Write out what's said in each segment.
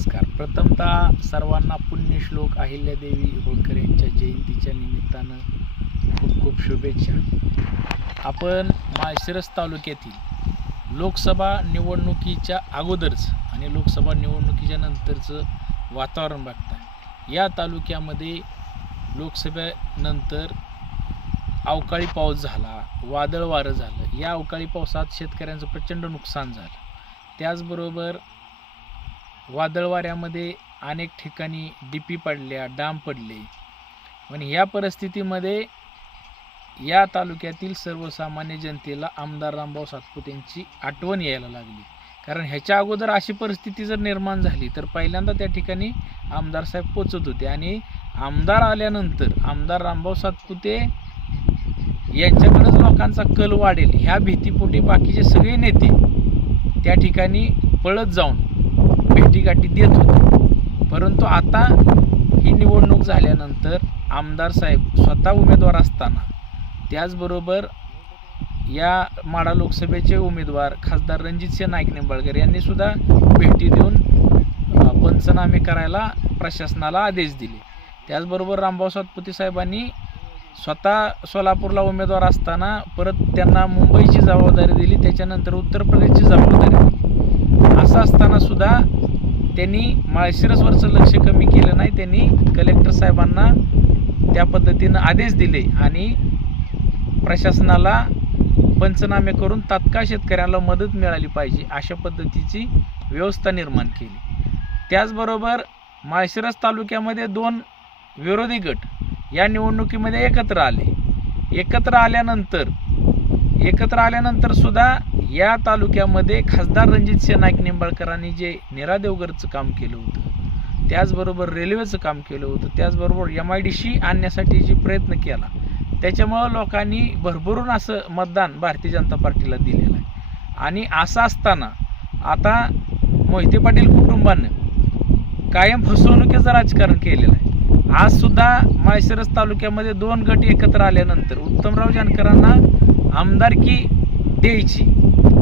नमस्कार प्रथमतः सर्वांना पुण्यश्लोक अहिल्यादेवी होळकर यांच्या जयंतीच्या निमित्तानं खूप खूप शुभेच्छा आपण माळशिरस तालुक्यातील लोकसभा निवडणुकीच्या अगोदरच आणि लोकसभा निवडणुकीच्या नंतरचं वातावरण बघता या तालुक्यामध्ये लोकसभेनंतर अवकाळी पाऊस झाला वादळ वारं झालं या अवकाळी पावसात शेतकऱ्यांचं प्रचंड नुकसान झालं त्याचबरोबर वादळवाऱ्यामध्ये अनेक ठिकाणी डीपी पडल्या डाम पडले पण या परिस्थितीमध्ये या तालुक्यातील सर्वसामान्य जनतेला आमदार रामभाऊ सातपुतेंची आठवण यायला लागली कारण ह्याच्या अगोदर अशी परिस्थिती जर निर्माण झाली तर पहिल्यांदा त्या ठिकाणी आमदार साहेब पोचत होते आणि आमदार आल्यानंतर आमदार रामभाऊ सातपुते यांच्याकडेच लोकांचा कल वाढेल ह्या भीतीपोटी बाकीचे सगळे नेते त्या ठिकाणी पळत जाऊन भेटीगाठी देत होते परंतु आता ही निवडणूक झाल्यानंतर आमदार साहेब स्वतः उमेदवार असताना त्याचबरोबर या माडा लोकसभेचे उमेदवार खासदार रणजितसिंह नाईक निंबाळकर यांनी सुद्धा भेटी देऊन पंचनामे करायला प्रशासनाला आदेश दिले त्याचबरोबर रामभाऊ सातपुती साहेबांनी स्वतः सोलापूरला उमेदवार असताना परत त्यांना मुंबईची जबाबदारी दिली त्याच्यानंतर उत्तर प्रदेशची जबाबदारी दिली असं असताना सुद्धा त्यांनी माळशिरसवरचं लक्ष कमी केलं नाही त्यांनी कलेक्टर साहेबांना त्या पद्धतीनं आदेश दिले आणि प्रशासनाला पंचनामे करून तात्काळ शेतकऱ्यांना मदत मिळाली पाहिजे अशा पद्धतीची व्यवस्था निर्माण केली त्याचबरोबर माळशिरस तालुक्यामध्ये दोन विरोधी गट या निवडणुकीमध्ये एकत्र आले एकत्र आल्यानंतर एकत्र आल्यानंतर सुद्धा या तालुक्यामध्ये खासदार रणजितसिंह नाईक निंबाळकरांनी जे निरादेवगरचं काम केलं होतं त्याचबरोबर रेल्वेचं काम केलं होतं त्याचबरोबर एम आय डी सी आणण्यासाठी जे प्रयत्न केला त्याच्यामुळं लोकांनी भरभरून असं मतदान भारतीय जनता पार्टीला दिलेलं आहे आणि असं असताना आता मोहिते पाटील कुटुंबानं कायम फसवणुकीचं राजकारण केलेलं आहे आजसुद्धा माळशिरस तालुक्यामध्ये दोन गट एकत्र आल्यानंतर उत्तमराव जानकरांना आमदारकी द्यायची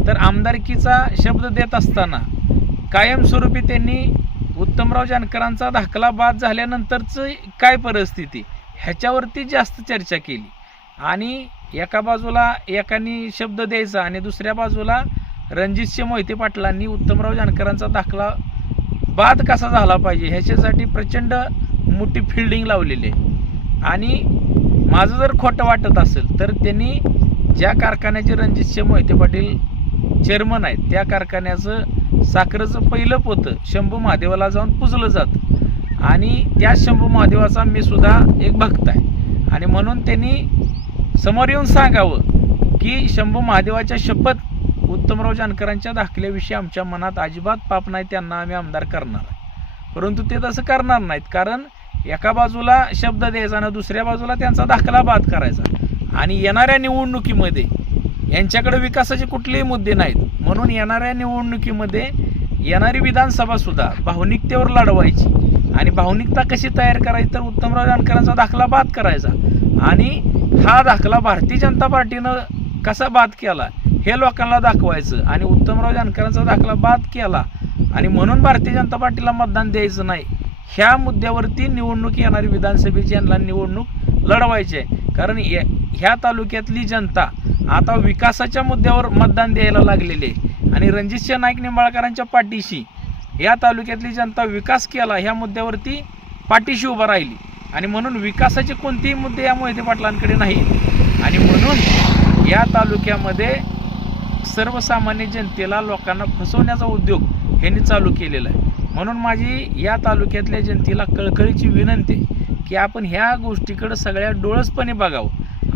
तर आमदारकीचा शब्द देत असताना कायमस्वरूपी त्यांनी उत्तमराव जानकरांचा दाखला बाद झाल्यानंतरच काय परिस्थिती ह्याच्यावरती जास्त चर्चा केली आणि एका बाजूला एकानी शब्द द्यायचा आणि दुसऱ्या बाजूला रणजितसिंह मोहिते पाटलांनी उत्तमराव जानकरांचा दाखला बाद कसा झाला पाहिजे ह्याच्यासाठी प्रचंड मोठी फिल्डिंग लावलेली आहे आणि माझं जर खोटं वाटत असेल तर त्यांनी ज्या कारखान्याचे रणजितसिंह मोहिते पाटील चेअरमन आहेत त्या कारखान्याचं साखरेचं पहिलं पोतं शंभू महादेवाला जाऊन पुजलं जातं आणि त्या शंभू महादेवाचा मी सुद्धा एक भक्त आहे आणि म्हणून त्यांनी समोर येऊन सांगावं की शंभू महादेवाच्या शपथ उत्तमराव जानकरांच्या दाखल्याविषयी आमच्या मनात अजिबात पाप नाही त्यांना आम्ही आमदार करणार आहे परंतु ते तसं करणार नाहीत कारण एका बाजूला शब्द द्यायचा आणि दुसऱ्या बाजूला त्यांचा दाखला बाद करायचा आणि येणाऱ्या निवडणुकीमध्ये यांच्याकडे विकासाचे कुठलेही मुद्दे नाहीत म्हणून येणाऱ्या निवडणुकीमध्ये येणारी विधानसभासुद्धा भावनिकतेवर लढवायची आणि भावनिकता कशी तयार करायची तर उत्तमराव जानकरांचा दाखला बाद करायचा आणि हा दाखला भारतीय जनता पार्टीनं कसा बाद केला हे लोकांना दाखवायचं आणि उत्तमराव जानकरांचा दाखला बाद केला आणि म्हणून भारतीय जनता पार्टीला मतदान द्यायचं नाही ह्या मुद्द्यावरती निवडणूक येणारी विधानसभेची यांना निवडणूक लढवायची आहे कारण ह्या तालुक्यातली जनता आता विकासाच्या मुद्द्यावर मतदान द्यायला लागलेली आहे आणि रणजितसिंह नाईक निंबाळकरांच्या पाठीशी या तालुक्यातली जनता विकास केला ह्या मुद्द्यावरती पाठीशी उभा राहिली आणि म्हणून विकासाचे कोणतेही मुद्दे या मोहिते पाटलांकडे नाही आणि म्हणून या तालुक्यामध्ये सर्वसामान्य जनतेला लोकांना फसवण्याचा उद्योग ह्यांनी चालू केलेला आहे म्हणून माझी या तालुक्यातल्या जनतेला कळकळीची विनंती की आपण ह्या गोष्टीकडं सगळ्या डोळसपणे बघावं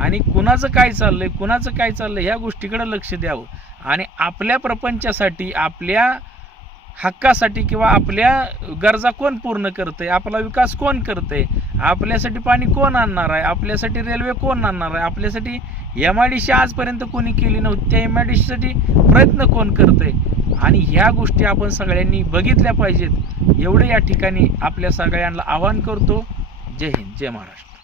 आणि कुणाचं काय चाललंय कुणाचं काय चाललंय ह्या गोष्टीकडे लक्ष द्यावं आणि आपल्या प्रपंचासाठी आपल्या हक्कासाठी किंवा आपल्या गरजा कोण पूर्ण करते आपला विकास कोण करते आपल्यासाठी पाणी कोण आणणार आहे आपल्यासाठी रेल्वे कोण आणणार आहे आपल्यासाठी एम आय डी सी आजपर्यंत कोणी केली नव्हती त्या एम आय डी सीसाठी प्रयत्न कोण करते आणि ह्या गोष्टी आपण सगळ्यांनी बघितल्या पाहिजेत एवढं या ठिकाणी आपल्या सगळ्यांना आवाहन करतो जय हिंद जय महाराष्ट्र